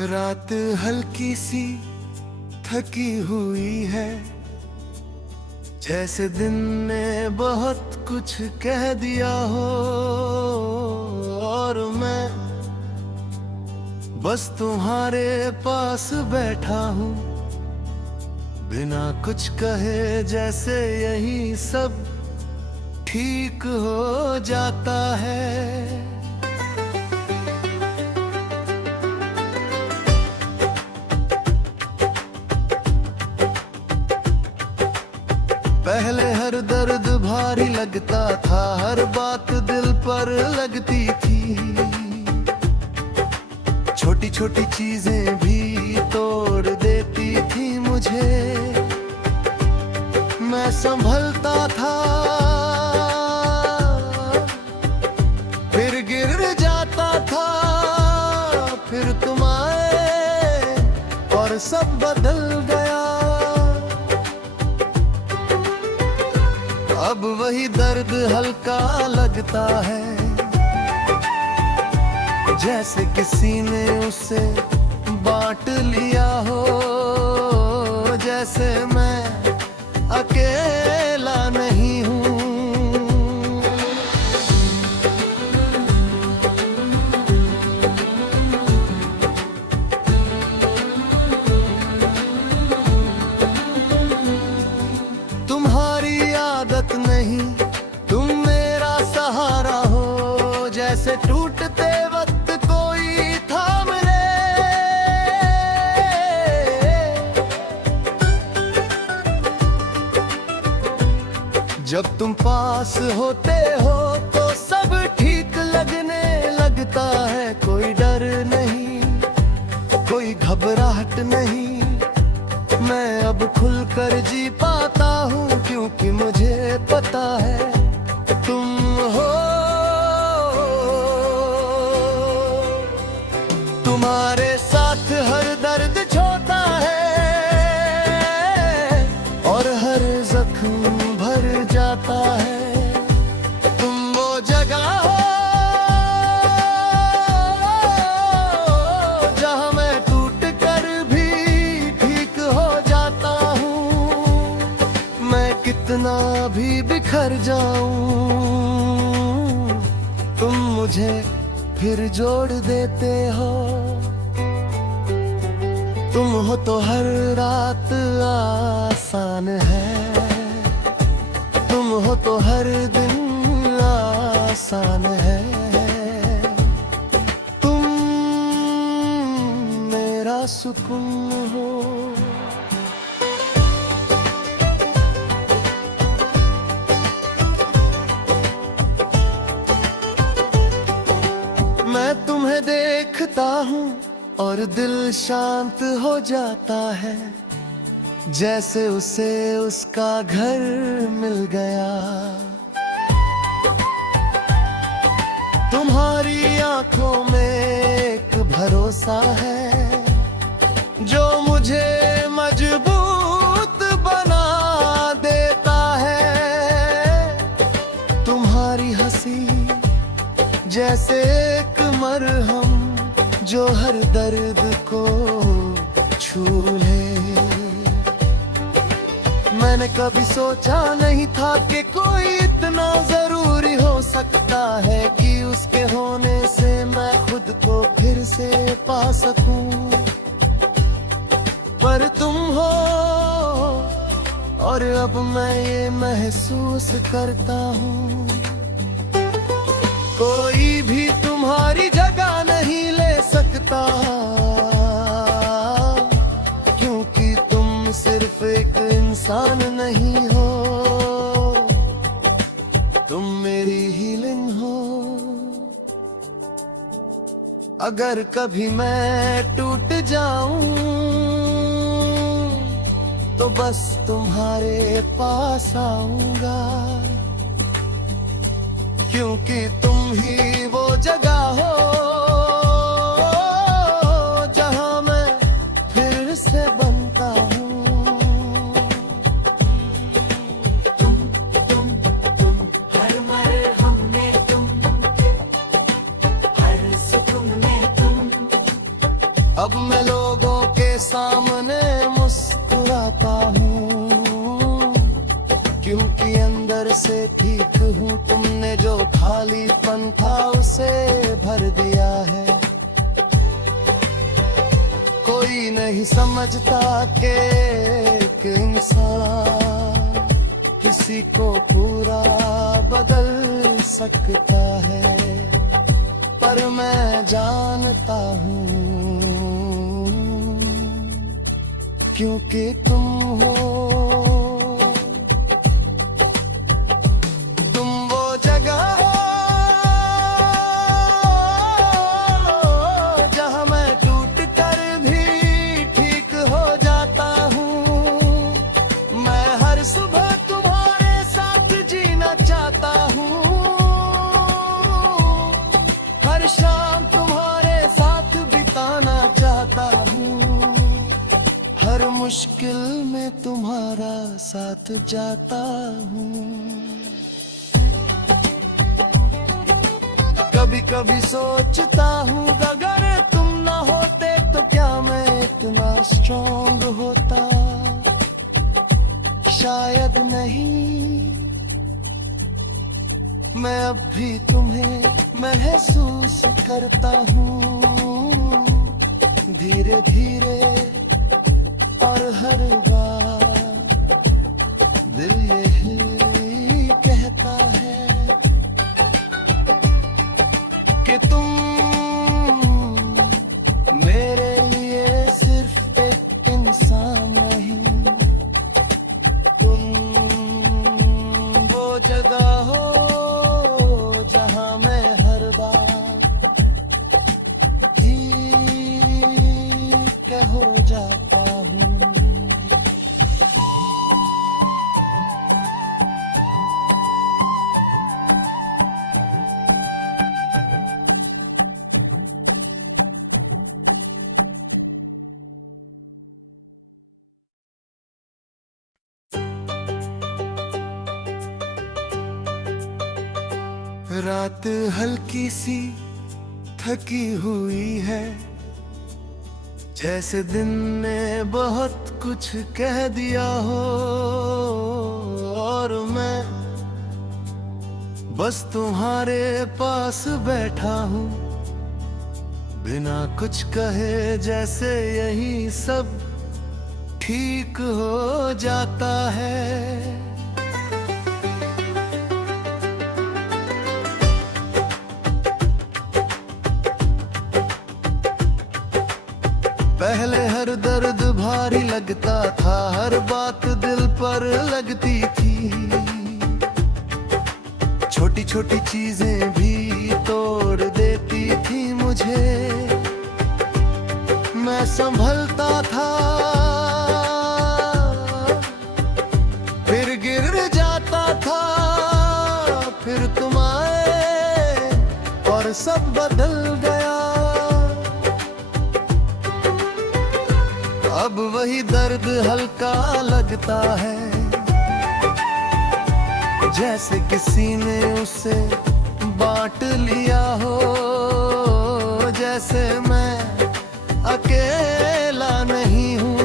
रात हल्की सी थकी हुई है, जैसे दिन ने बहुत कुछ कह दिया हो, और मैं बस तुम्हारे पास बैठा हूँ बिना कुछ कहे, जैसे यही सब ठीक हो जाता है। पहले हर दर्द भारी लगता था, हर बात दिल पर लगती थी, छोटी छोटी चीजें भी तोड़ देती थी मुझे। मैं संभलता था फिर गिर जाता था, फिर तुम आए और सब बदल गया। अब वही दर्द हल्का लगता है, जैसे किसी ने उसे बांट लिया हो, जैसे मैं अकेला नहीं हूँ। तुम्हारी आदत नहीं, तुम मेरा सहारा हो, जैसे टूटते वक्त कोई थाम ले। जब तुम पास होते हो तो सब ठीक लगने लगता है, कोई डर नहीं, कोई घबराहट नहीं। मैं अब खुलकर जी पाता हूँ, क्योंकि मुझे पता है तुम हो। तुम्हारे साथ हर दर्द छोटा है और हर जख्म भर जाता है। तुम वो जगह हो जहाँ मैं टूट कर भी ठीक हो जाता हूँ। मैं कितना भी बिखर जाऊं, तुम मुझे फिर जोड़ देते हो। तुम हो तो हर रात आसान है, तुम हो तो हर दिन आसान है। तुम मेरा सुकून हो। मैं तुम्हें देखता हूँ और दिल शांत हो जाता है, जैसे उसे उसका घर मिल गया। तुम्हारी आंखों में एक भरोसा है, जो मुझे मजबूत बना देता है। तुम्हारी हंसी जैसे एक मरहम, जो हर दर्द को छू ले। मैंने कभी सोचा नहीं था कि कोई इतना जरूरी हो सकता है, कि उसके होने से मैं खुद को फिर से पा सकूं। पर तुम हो और अब मैं ये महसूस करता हूँ, कोई भी तुम्हारी जगह नहीं ले सकता, क्योंकि तुम सिर्फ एक इंसान नहीं हो, तुम मेरी हीलिंग हो। अगर कभी मैं टूट जाऊं तो बस तुम्हारे पास आऊंगा, क्योंकि तुम ही वो जगह हो जहां मैं फिर से बनता हूँ। तुम हर मरहम में तुम, हर सुकून में तुम। अब मैं लोगों के सामने मुस्कुराता हूँ, क्योंकि अंदर से ठीक हूँ। तुमने जो खालीपन था उसे भर दिया है। कोई नहीं समझता कि एक इंसान किसी को पूरा बदल सकता है, पर मैं जानता हूँ, क्योंकि तुम हो। तुम वो जगह हो जहाँ मैं टूट कर भी ठीक हो जाता हूँ। मैं हर सुबह तुम्हारे साथ जीना चाहता हूँ, हर शाम तुम्हारे साथ बिताना चाहता हूँ, हर मुश्किल में तुम्हारा साथ जाता हूँ। कभी कभी सोचता हूँ अगर तुम ना होते तो क्या मैं इतना स्ट्रॉन्ग होता। शायद नहीं, मैं अब भी तुम्हें महसूस करता हूँ, धीरे धीरे और हर बार दिल यही कहता है कि तुम मेरे लिए सिर्फ एक इंसान नहीं, तुम वो जगह हो जहाँ मैं हर बार ठीक हो जाता हूँ। रात हल्की सी थकी हुई है, जैसे दिन ने बहुत कुछ कह दिया हो, और मैं बस तुम्हारे पास बैठा हूँ बिना कुछ कहे, जैसे यही सब ठीक हो जाता है। पहले हर दर्द भारी लगता था, हर बात दिल पर लगती थी, छोटी छोटी चीजें भी तोड़ देती थी मुझे। मैं संभलता था फिर गिर जाता था, फिर तुम आए और सब बदल गया। अब वही दर्द हल्का लगता है, जैसे किसी ने उसे बांट लिया हो, जैसे मैं अकेला नहीं हूँ।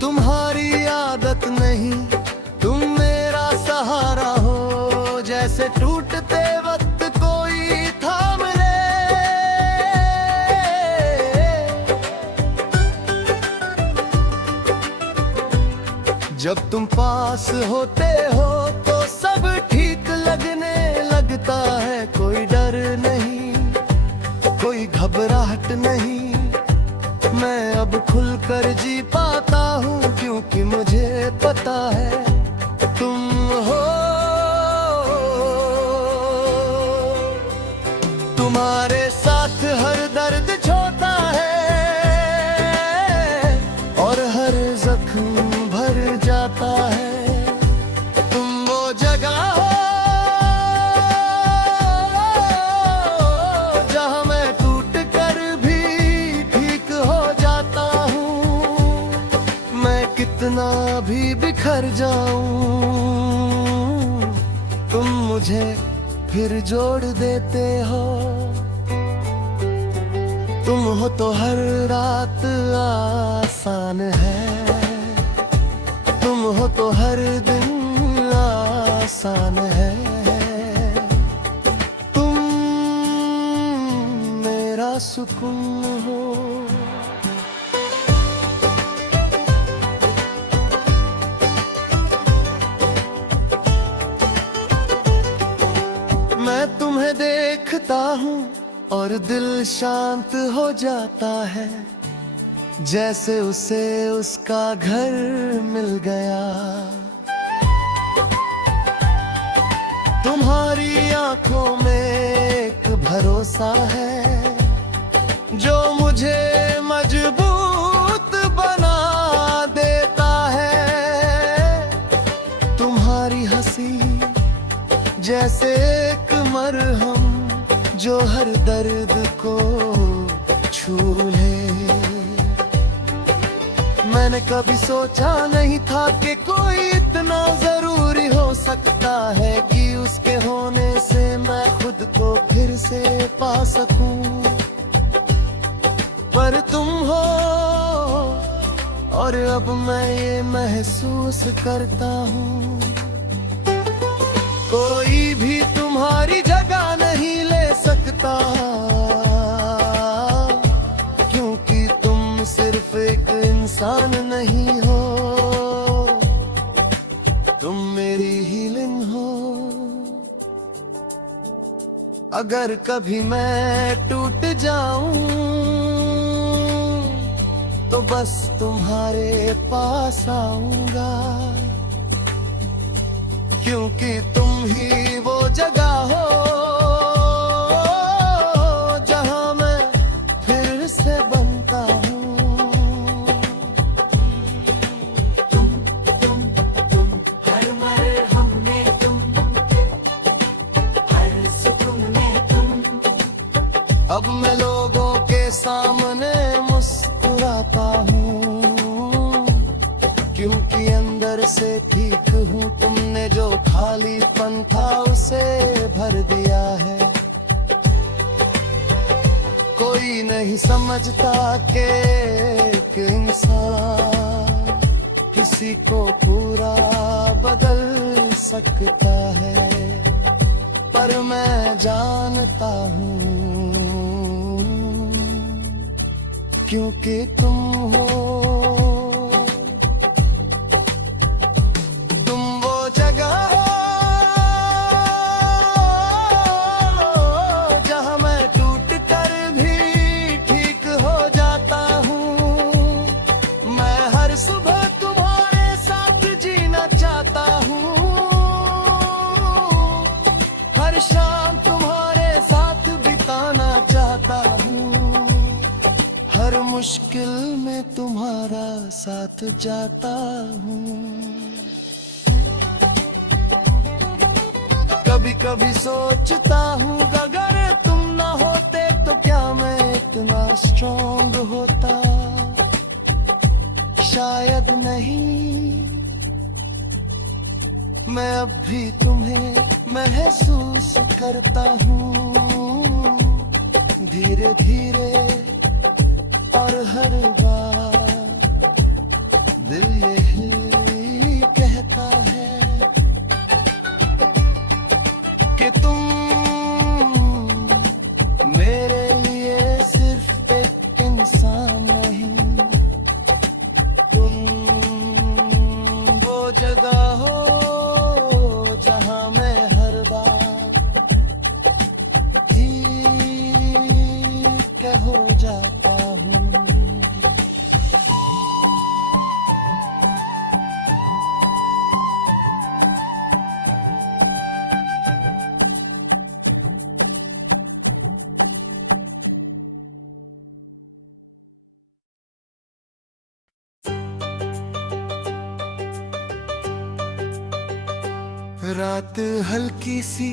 तुम्हारी आदत नहीं, तुम मेरा सहारा हो, जैसे टूटते वक्त कोई थाम ले। जब तुम पास होते हो तो सब ठीक लगने लगता है, कोई डर नहीं, कोई घबराहट नहीं। मैं अब खुलकर जी पाता हूँ, क्योंकि मुझे पता है तुम हो। तुम्हारे साथ हर दर्द छोटा है और हर जख्म भर जाता है। तुम वो जगह हो जहाँ मैं टूट कर भी ठीक हो जाता हूँ। मैं कितना भी बिखर जाऊं, तुम मुझे फिर जोड़ देते हो। तुम हो तो हर रात आसान है, तुम हो तो हर दिन आसान है। तुम मेरा सुकून हो। मैं तुम्हें देखता हूँ और दिल शांत हो जाता है, जैसे उसे उसका घर मिल गया। तुम्हारी आंखों में एक भरोसा है जो मुझे मजबूत बना देता है। तुम्हारी हंसी जैसे एक मरहम जो हर दर्द को छू ले। मैंने कभी सोचा नहीं था कि कोई इतना जरूरी हो सकता है कि उसके होने से मैं खुद को फिर से पा सकूं। पर तुम हो और अब मैं ये महसूस करता हूँ, कोई भी तुम्हारी जगह नहीं ले सकता, क्योंकि तुम सिर्फ एक इंसान नहीं हो, तुम मेरी हीलिंग हो। अगर कभी मैं टूट जाऊं तो बस तुम्हारे पास आऊंगा, क्योंकि तुम ही वो जगह हो जहां मैं फिर से बनता हूँ। तुम हर मरहम में तुम, हर सुकून में तुम। अब मैं लोगों के सामने मुस्कुराता हूँ, क्योंकि अंदर से ठीक हूँ। तुमने जो खालीपन था उसे भर दिया है। कोई नहीं समझता कि एक इंसान किसी को पूरा बदल सकता है, पर मैं जानता हूँ, क्योंकि तुम हो। शाम तुम्हारे साथ बिताना चाहता हूँ, हर मुश्किल में तुम्हारा साथ जाता हूँ। कभी कभी सोचता हूँ अगर तुम ना होते तो क्या मैं इतना स्ट्रॉन्ग होता। शायद नहीं, मैं अब भी तुम्हें महसूस करता हूँ, धीरे धीरे और हर बार दिल यही कहता है कि तुम मेरे लिए सिर्फ एक इंसान नहीं, तुम वो जगह हो जहां मैं हर बार ठीक हो जाता हूँ। रात हल्की सी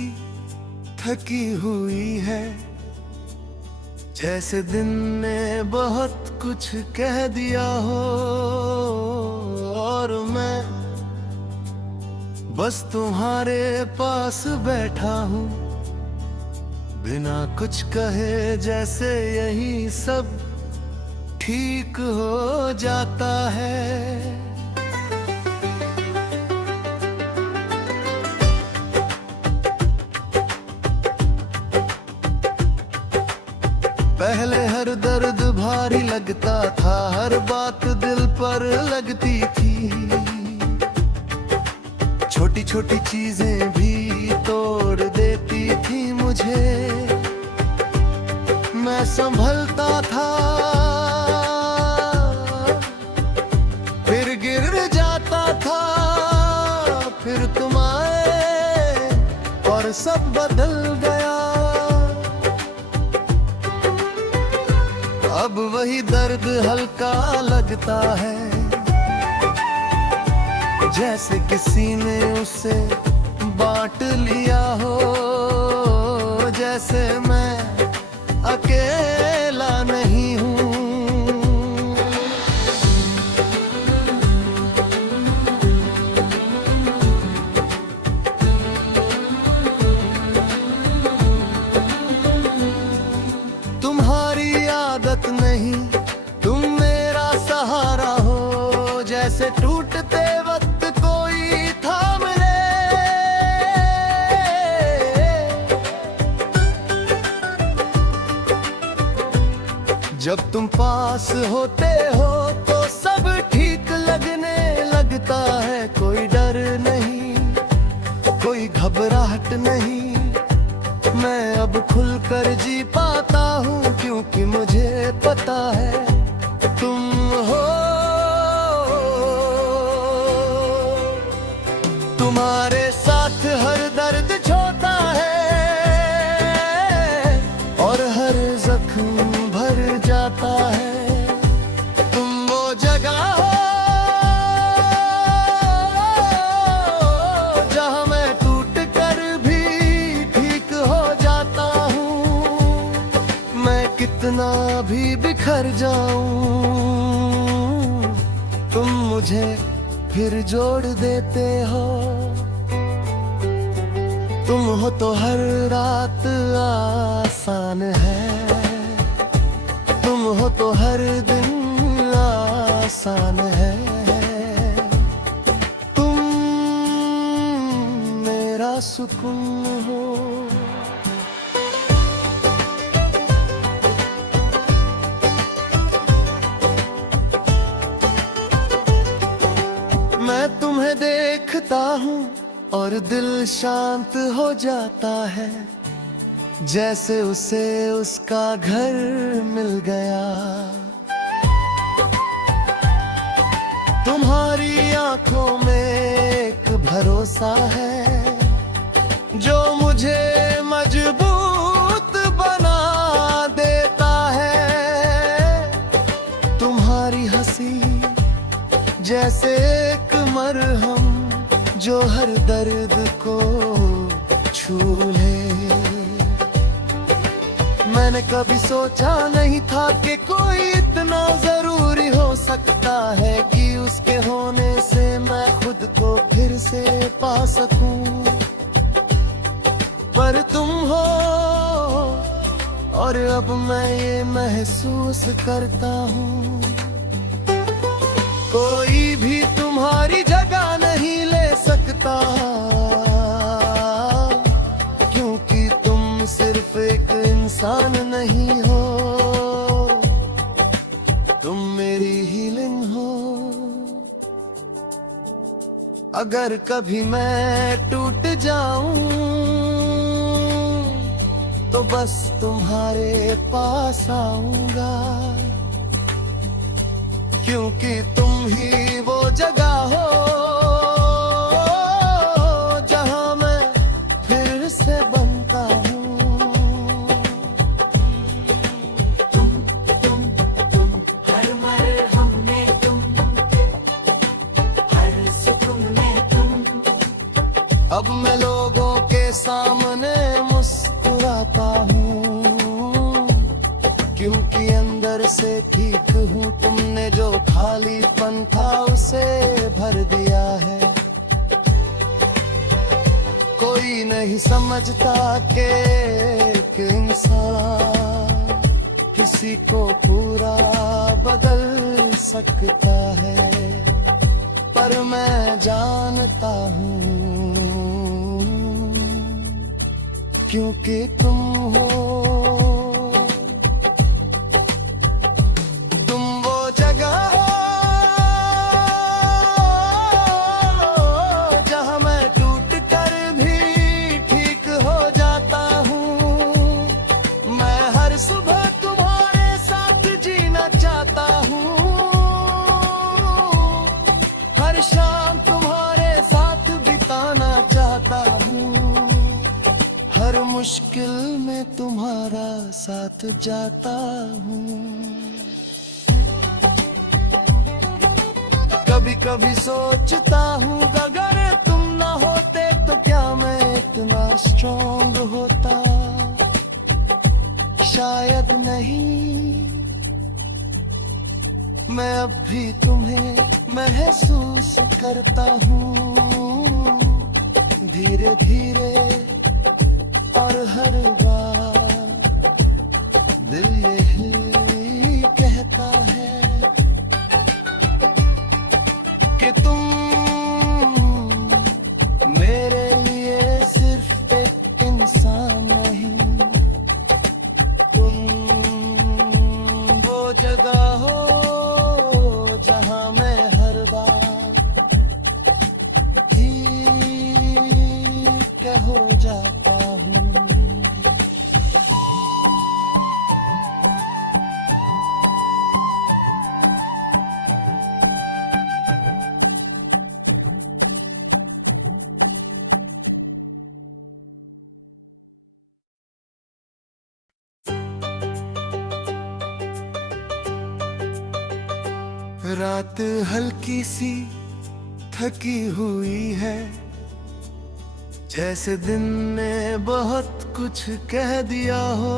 थकी हुई है, जैसे दिन ने बहुत कुछ कह दिया हो, और और मैं बस तुम्हारे पास बैठा हूँ, बिना कुछ कहे जैसे यही सब ठीक हो जाता है। पहले हर दर्द भारी लगता था, हर बात दिल पर लगती थी, छोटी छोटी चीजें भी तोड़ देती थी मुझे। मैं संभलता था, फिर गिर जाता था, फिर तुम आए और सब बदल गया। अब वही दर्द हल्का लगता है, जैसे किसी ने उसे बांट लिया हो, जैसे मैं अकेला नहीं हूँ। तुम्हारी आदत नहीं, तुम मेरा सहारा हो, जैसे टूटते वक्त कोई थाम ले। जब तुम पास होते हो तो सब ठीक लगने लगता है, कोई डर नहीं, कोई घबराहट नहीं। मैं अब खुलकर जी पाता हूँ, क्योंकि मुझे पता है तुम हो। तुम्हारे साथ हर दर्द छोटा है और हर जख्म भर जाता है। तुम वो जगह हो जहाँ मैं टूट कर भी ठीक हो जाता हूँ। मैं कितना भी बिखर जाऊं, तुम मुझे फिर जोड़ देते हो। तुम हो तो हर रात आसान है, तुम हो तो हर दिन आसान है। तुम मेरा सुकून हो। मैं तुम्हें देखता हूँ और दिल शांत हो जाता है, जैसे उसे उसका घर मिल गया। तुम्हारी आंखों में एक भरोसा है, जो मुझे मजबूत बना देता है। तुम्हारी हंसी जैसे एक मरहम, जो हर दर्द को छू ले। मैंने कभी सोचा नहीं था कि कोई इतना जरूरी हो सकता है, कि उसके होने से मैं खुद को फिर से पा सकूं। पर तुम हो और अब मैं ये महसूस करता हूँ, कोई भी तुम्हारी जगह नहीं ले सकता, क्योंकि तुम सिर्फ एक इंसान नहीं हो, तुम मेरी हीलिंग हो। अगर कभी मैं टूट जाऊं तो बस तुम्हारे पास आऊंगा, क्योंकि तुम ही वो जगह हो जहां मैं फिर से बनता हूँ। तुम हर मरहम में तुम, हर सुकून में तुम। अब मैं लोगों के सामने मुस्कुराता हूँ, क्योंकि अंदर से ठीक हूँ, तुमने जो खालीपन था उसे भर दिया है। कोई नहीं समझता कि एक इंसान किसी को पूरा बदल सकता है, पर मैं जानता हूँ क्योंकि तुम हो। तुम वो जगह हो जहाँ मैं टूट कर भी ठीक हो जाता हूँ। मैं हर सुबह तुम्हारे साथ जीना चाहता हूँ, हर शाम तुम्हारे साथ बिताना चाहता हूँ, हर मुश्किल में तुम्हारा साथ जाता हूँ। कभी कभी सोचता हूँ अगर तुम ना होते तो क्या मैं इतना स्ट्रॉन्ग होता, शायद नहीं। मैं अब भी तुम्हें महसूस करता हूँ, धीरे धीरे और हर बार दिल यही कहता है कि तुम मेरे लिए सिर्फ एक इंसान नहीं, तुम वो जगह हो जहाँ मैं हर बार ठीक हो जाता हूँ। रात हल्की सी थकी हुई है, जैसे दिन ने बहुत कुछ कह दिया हो,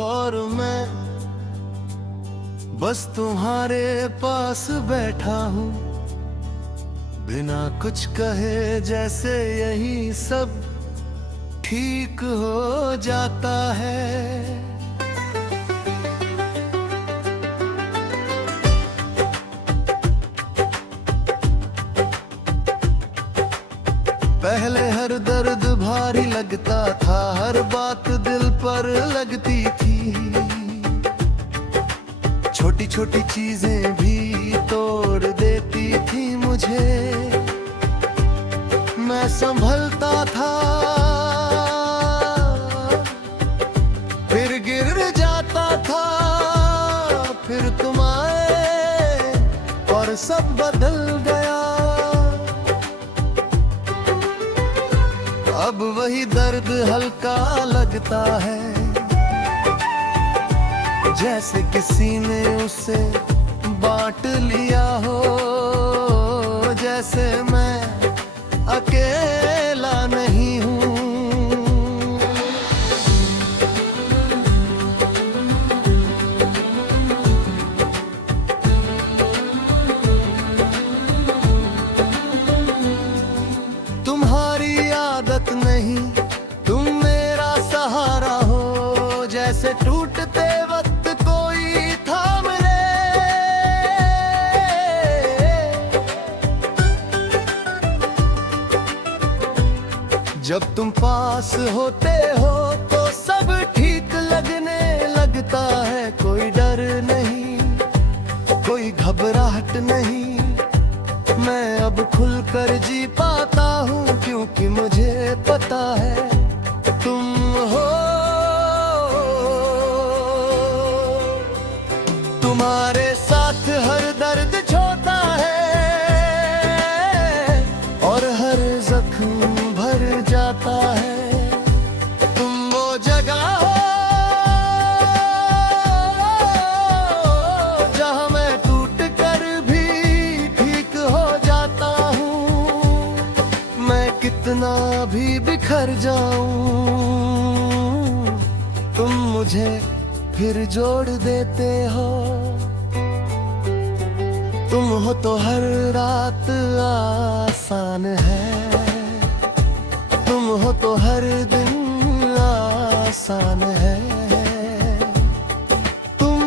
और मैं बस तुम्हारे पास बैठा हूँ बिना कुछ कहे, जैसे यही सब ठीक हो जाता है। पहले हर दर्द भारी लगता था, हर बात दिल पर लगती थी, छोटी छोटी चीजें भी तोड़ देती थी मुझे। मैं संभलता था फिर गिर जाता था, फिर तुम आए और सब बदल गया। अब वही दर्द हल्का लगता है, जैसे किसी ने उसे बांट लिया हो, जैसे मैं अकेला नहीं हूँ। तुम्हारी आदत नहीं, तुम मेरा सहारा हो, जैसे टूटते वक्त कोई थाम ले। जब तुम पास होते हो तो सब ठीक लगने लगता है, कोई डर नहीं, कोई घबराहट नहीं। मैं अब खुलकर जी पाता हूँ क्योंकि मुझे पता है तुम हो। तुम्हारे साथ हर दर्द छोटा है और हर जख्म भर जाता है। तुम वो जगह हो जहाँ मैं टूट कर भी ठीक हो जाता हूँ। मैं कितना भी बिखर जाऊं, तुम मुझे फिर जोड़ देते हो। तुम हो तो हर रात आसान है, तुम हो तो हर दिन आसान है। तुम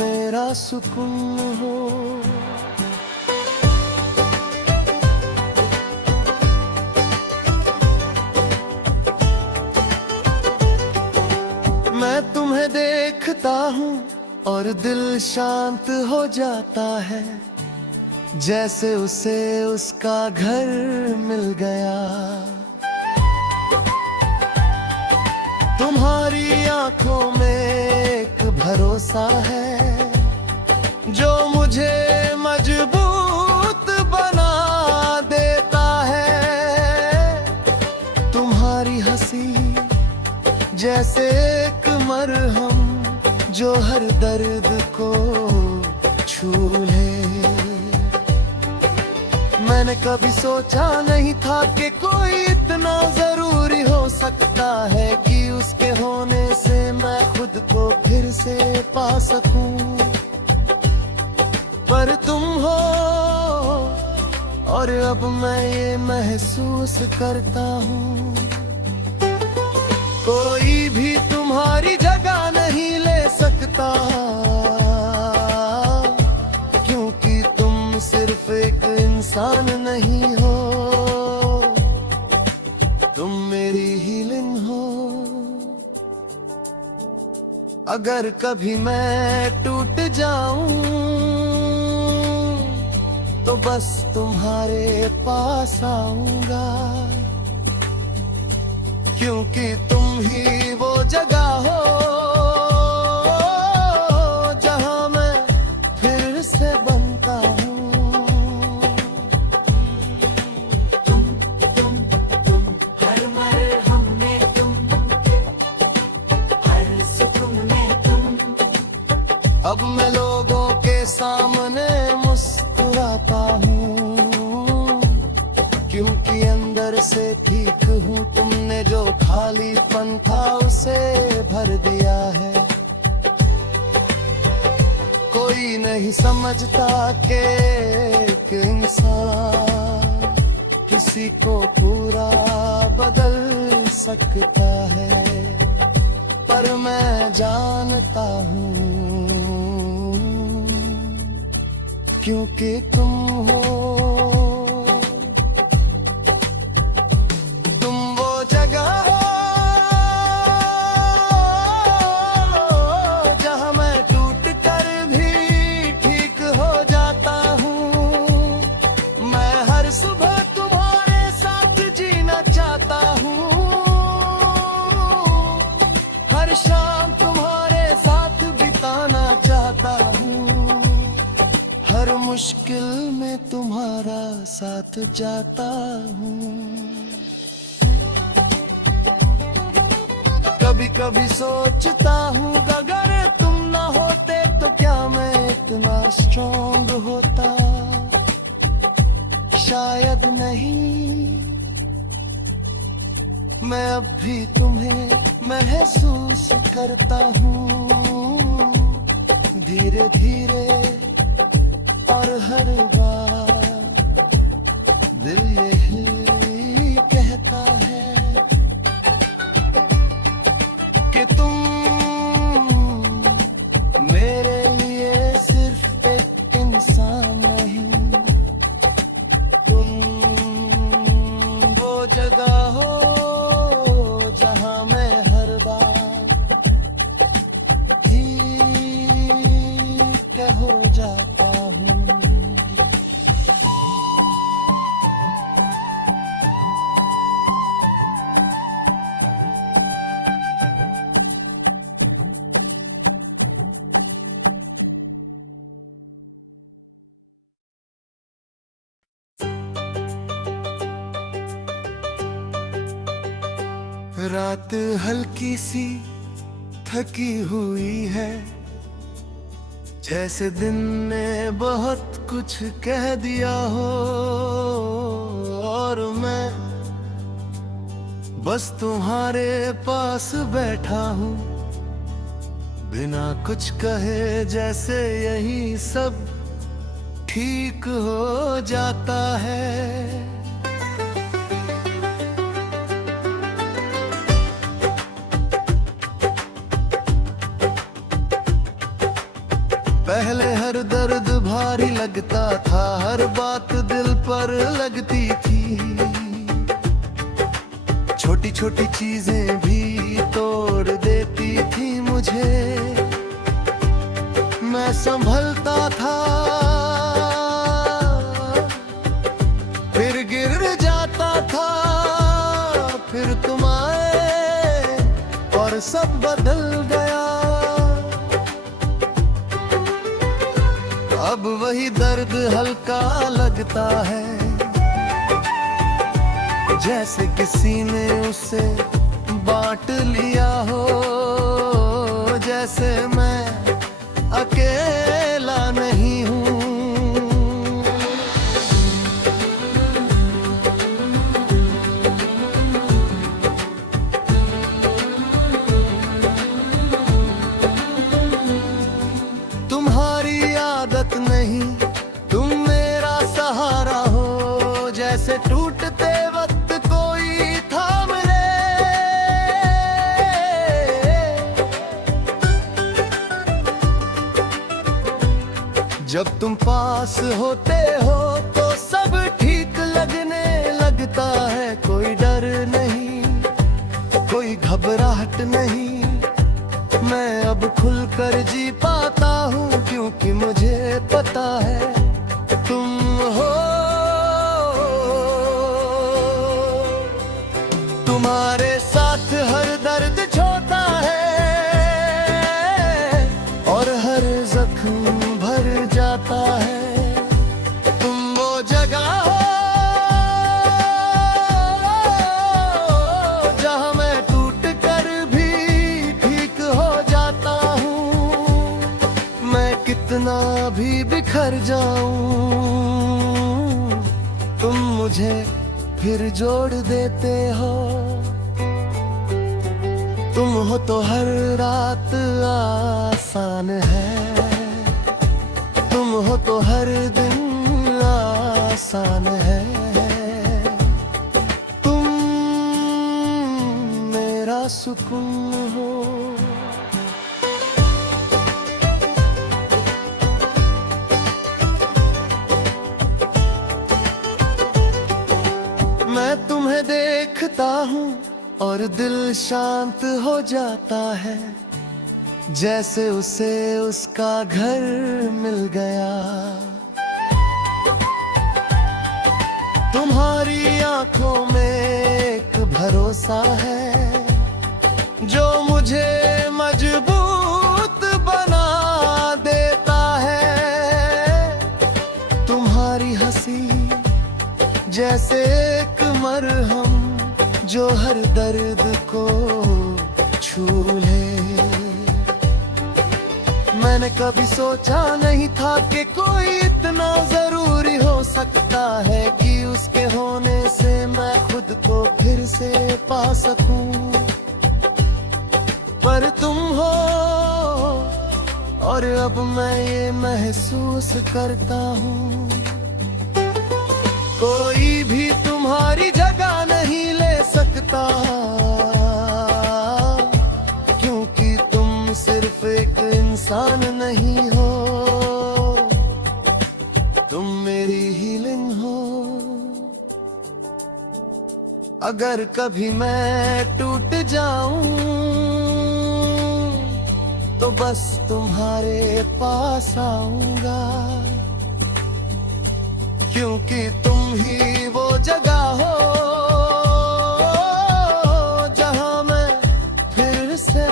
मेरा सुकून हो। मैं तुम्हें देखता हूँ और दिल शांत हो जाता है, जैसे उसे उसका घर मिल गया। तुम्हारी आंखों में एक भरोसा है जो मुझे मजबूत बना देता है। तुम्हारी हंसी जैसे एक मरहम जो हर दर्द को छू ले। मैंने कभी सोचा नहीं था कि कोई इतना जरूरी हो सकता है कि उसके होने से मैं खुद को फिर से पा सकूं। पर तुम हो और अब मैं ये महसूस करता हूँ, कोई भी तुम्हारी जगह नहीं ले सकता, क्योंकि तुम सिर्फ एक इंसान नहीं हो, तुम मेरी हीलिंग हो। अगर कभी मैं टूट जाऊं तो बस तुम्हारे पास आऊंगा, क्योंकि तुम ही वो जगह हो जहां मैं फिर से बनता हूँ। तुम हर मरहम में तुम, हर सुकून में तुम। अब मैं लोगों के सामने मुस्कुराता हूँ, क्योंकि अंदर से ठीक हूँ। तुमने जो खालीपन था उसे भर दिया है। कोई नहीं समझता कि एक इंसान किसी को पूरा बदल सकता है, पर मैं जानता हूँ, क्योंकि तुम हो। शाम तुम्हारे साथ बिताना चाहता हूँ, हर मुश्किल में तुम्हारा साथ जाता हूँ। कभी कभी सोचता हूँ अगर तुम ना होते तो क्या मैं इतना स्ट्रॉन्ग होता। शायद नहीं, मैं अब भी तुम्हें महसूस करता हूँ, धीरे धीरे और हर बार दिल यही कहता है कि तुम मेरे लिए सिर्फ एक इंसान नहीं, तुम वो जगह हो जहां मैं हर बार ठीक हो जाता हूँ। रात हल्की सी थकी हुई है, जैसे दिन ने बहुत कुछ कह दिया हो, और मैं बस तुम्हारे पास बैठा हूँ बिना कुछ कहे जैसे यही सब ठीक हो जाता है। पहले हर दर्द भारी लगता था, हर बात दिल पर लगती थी। छोटी छोटी चीजें भी तोड़ देती थी मुझे। मैं संभलता था, फिर गिर जाता था, फिर तुम आए और सब बदल गया। अब वही दर्द हल्का लगता है, जैसे किसी ने उसे बांट लिया हो, जैसे मैं अकेला नहीं हूँ। तुम्हारी आदत नहीं, तुम मेरा सहारा हो, जैसे टूटते वक्त कोई थाम ले। जब तुम पास होते हो तो सब ठीक लगने लगता है। कोई डर नहीं, कोई घबराहट नहीं। मैं अब खुलकर जी पाता हूँ, क्योंकि मुझे पता है तुम हो। तुम्हारे साथ हर दर्द छोटा है और हर जख्म भर जाता है। तुम वो जगह हो जहाँ मैं टूट कर भी ठीक हो जाता हूँ। मैं कितना भी बिखर जाऊं, तुम मुझे फिर जोड़ देते हो। तुम हो तो हर रात आसान है, तुम हो तो हर दिन आसान है। तुम मेरा सुकून हो। मैं तुम्हें देखता हूँ और दिल शांत हो जाता है, जैसे उसे उसका घर मिल गया। तुम्हारी आंखों में एक भरोसा है, जो मुझे मजबूत बना देता है। तुम्हारी हंसी जैसे एक मरहम, जो हर दर्द को छू ले। मैंने कभी सोचा नहीं था कि कोई इतना जरूरी हो सकता है, कि उसके होने से मैं खुद को फिर से पा सकूं। पर तुम हो और अब मैं ये महसूस करता हूँ, कोई भी तुम्हारी जगह नहीं ले सकता। क्योंकि तुम सिर्फ एक इंसान नहीं हो, तुम मेरी हीलिंग हो। अगर कभी मैं टूट जाऊं तो बस तुम्हारे पास आऊंगा, क्योंकि तुम ही वो जगह हो जहां मैं फिर से